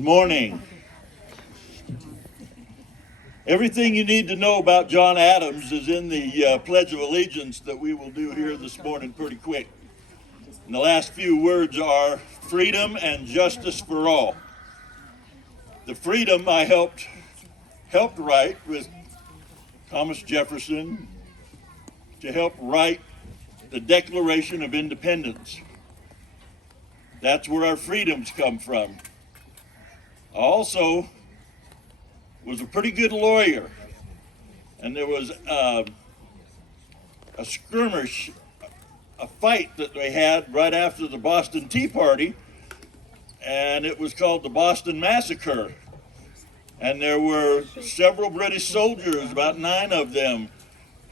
Good morning. Everything you need to know about John Adams is in the Pledge of Allegiance that we will do here this morning pretty quick. And the last few words are freedom and justice for all. The freedom I helped write with Thomas Jefferson to help write the Declaration of Independence. That's where our freedoms come from. I also was a pretty good lawyer, and there was a skirmish, a fight that they had right after the Boston Tea Party, and it was called the Boston Massacre. And there were several British soldiers, about 9 of them,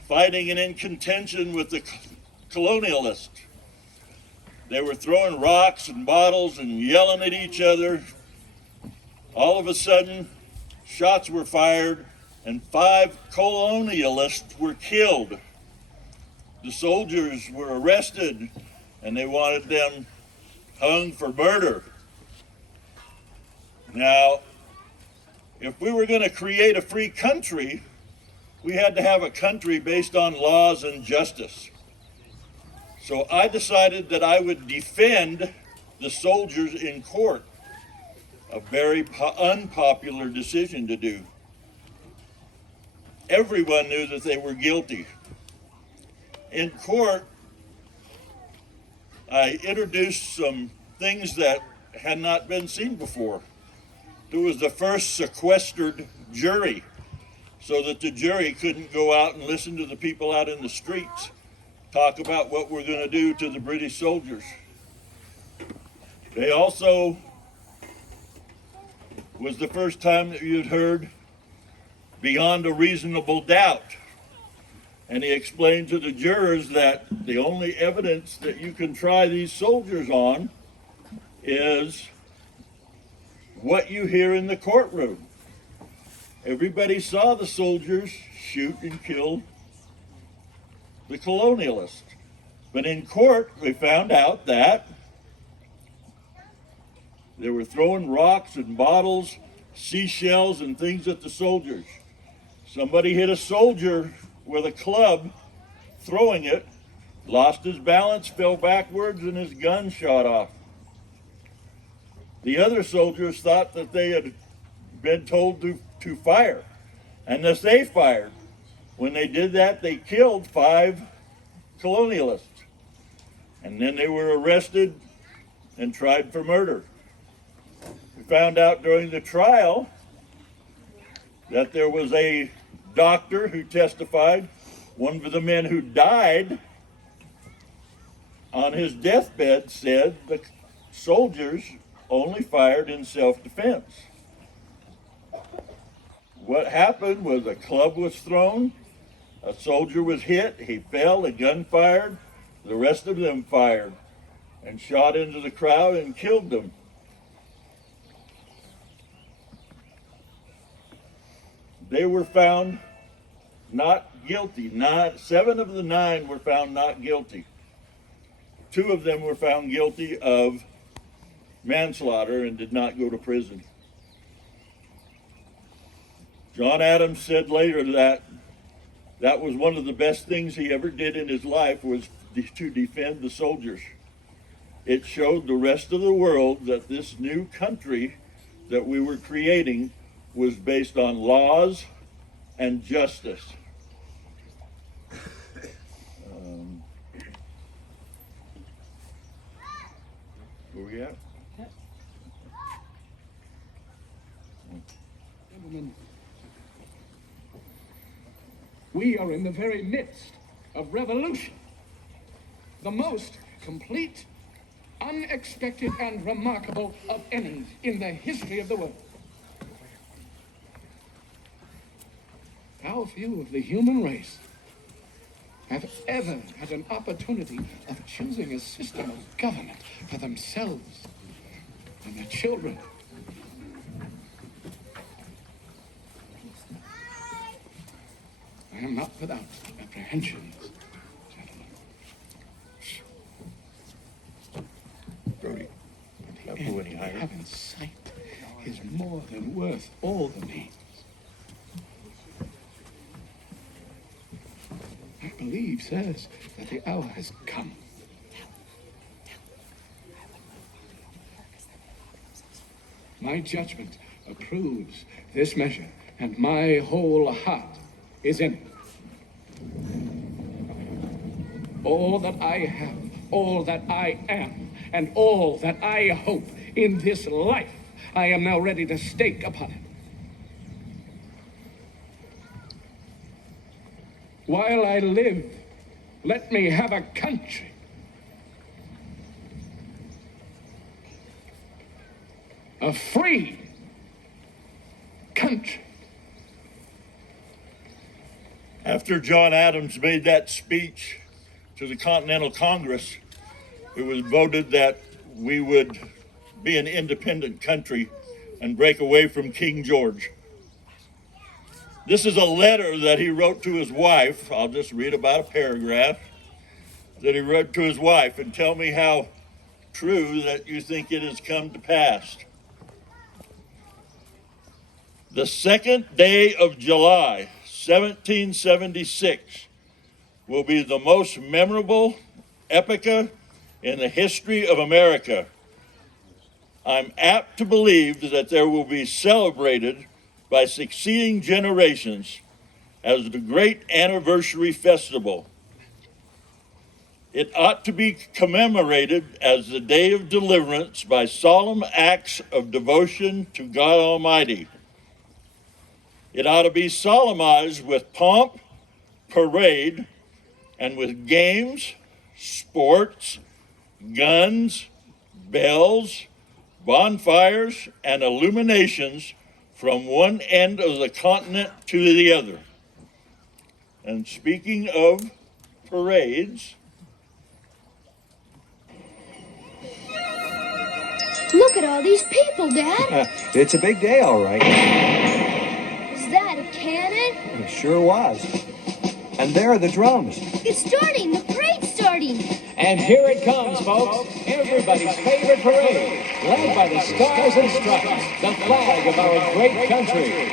fighting and in contention with the colonialists. They were throwing rocks and bottles and yelling at each other. All of a sudden, shots were fired and 5 colonialists were killed. The soldiers were arrested and they wanted them hung for murder. Now, if we were going to create a free country, we had to have a country based on laws and justice. So I decided that I would defend the soldiers in court. A very unpopular decision to do. Everyone knew that they were guilty. In court, I introduced some things that had not been seen before. There was the first sequestered jury, so that the jury couldn't go out and listen to the people out in the streets talk about what we're going to do to the British soldiers. They also was the first time that you'd heard beyond a reasonable doubt. And he explained to the jurors that the only evidence that you can try these soldiers on is what you hear in the courtroom. Everybody saw the soldiers shoot and kill the colonialists. But in court, we found out that they were throwing rocks and bottles, seashells, and things at the soldiers. Somebody hit a soldier with a club, throwing it, lost his balance, fell backwards, and his gun shot off. The other soldiers thought that they had been told to fire, and thus they fired. When they did that, they killed 5 colonialists. And then they were arrested and tried for murder. We found out during the trial that there was a doctor who testified. One of the men who died on his deathbed said the soldiers only fired in self-defense. What happened was a club was thrown, a soldier was hit, he fell, a gun fired, the rest of them fired and shot into the crowd and killed them. They were found not guilty. 7 of the 9 were found not guilty. 2 of them were found guilty of manslaughter and did not go to prison. John Adams said later that that was one of the best things he ever did in his life, was to defend the soldiers. It showed the rest of the world that this new country that we were creating was based on laws and justice. Where we at? Gentlemen, we are in the very midst of revolution, the most complete, unexpected, and remarkable of any in the history of the world. How few of the human race have ever had an opportunity of choosing a system of government for themselves and their children. I am not without apprehensions, gentlemen. Brody, And we have in sight his than worth all the names. I believe, sirs, that the hour has come. My judgment approves this measure, and my whole heart is in it. All that I have, all that I am, and all that I hope in this life, I am now ready to stake upon it. While I live, let me have a country. A free country. After John Adams made that speech to the Continental Congress, it was voted that we would be an independent country and break away from King George. This is a letter that he wrote to his wife. I'll just read about a paragraph that he wrote to his wife, and tell me how true that you think it has come to pass. The 2nd day of July, 1776, will be the most memorable epocha in the history of America. I'm apt to believe that there will be celebrated by succeeding generations as the great anniversary festival. It ought to be commemorated as the day of deliverance by solemn acts of devotion to God Almighty. It ought to be solemnized with pomp, parade, and with games, sports, guns, bells, bonfires, and illuminations from one end of the continent to the other. And speaking of parades, look at all these people, Dad. It's a big day, all right. Is that a cannon? It sure was. And there are the drums. It's starting. The parade's starting. And here it comes, folks. Everybody's favorite parade, led by the Stars and Stripes, the flag of our great country.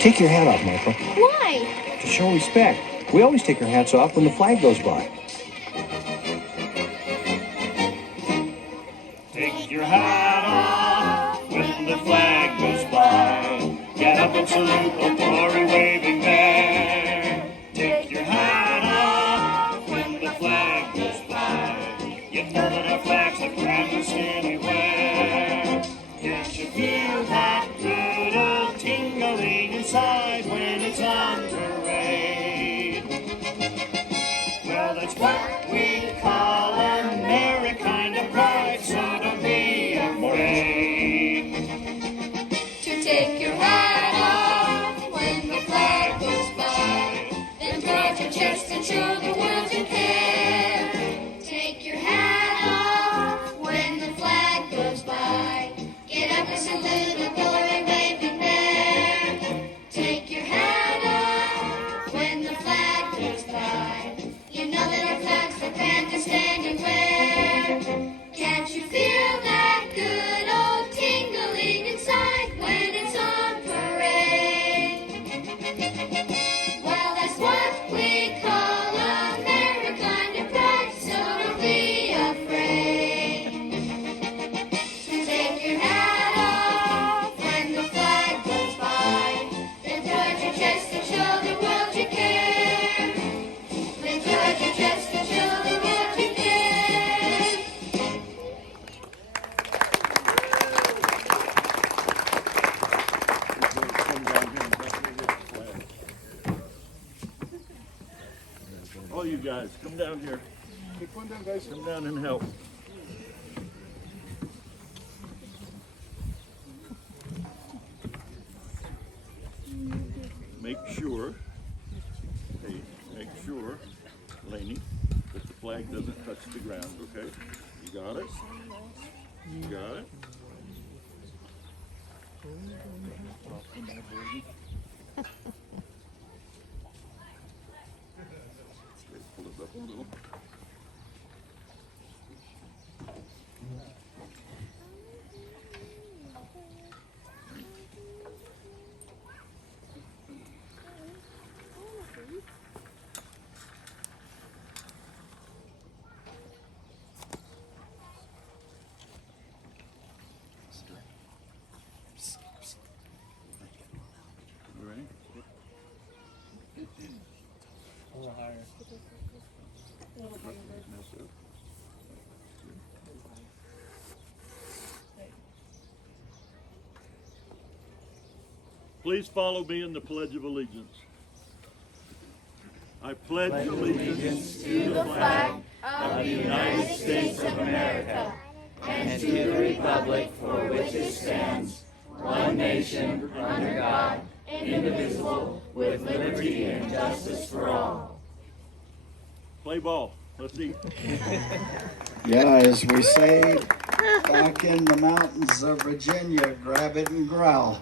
Take your hat off, Michael, Why? to show respect. We always take our hats off when the flag goes by. Take your hat off when the flag goes by. Get up and salute the glory waving there. Take your hat off when the flag goes by. You know that our flag's the grandest anywhere. Can't you feel that good old tingling inside when it's on parade? Well, that's what we call American pride, so don't be afraid To take your hat off when the flag goes by. Then guard your chest and show the world you care. Take your hat off when the flag goes by. Get up and salute the glory waving there. Take your hat off when the flag goes by. You know that our flag's the grandest anywhere. Can't you feel that good old tingling inside when it's on parade? Well, that's what we call American pride, so don't be afraid to take your hat off when the flag goes by. Then guard your chest and show the world you care. Then guard your chest and show the world you care. all you guys, come down here. Come down and help. Make sure, hey, make sure, Laney, that the flag doesn't touch the ground, okay? You got it? You got it? Pull it up a little. Please follow me in the Pledge of Allegiance. I pledge allegiance To the flag of the United States of America and to the republic for which it stands, one nation, under God, indivisible, with liberty and justice for all. Play ball. Let's eat. Yeah, as we say back in the mountains of Virginia, grab it and growl.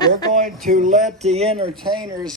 We're going to let the entertainers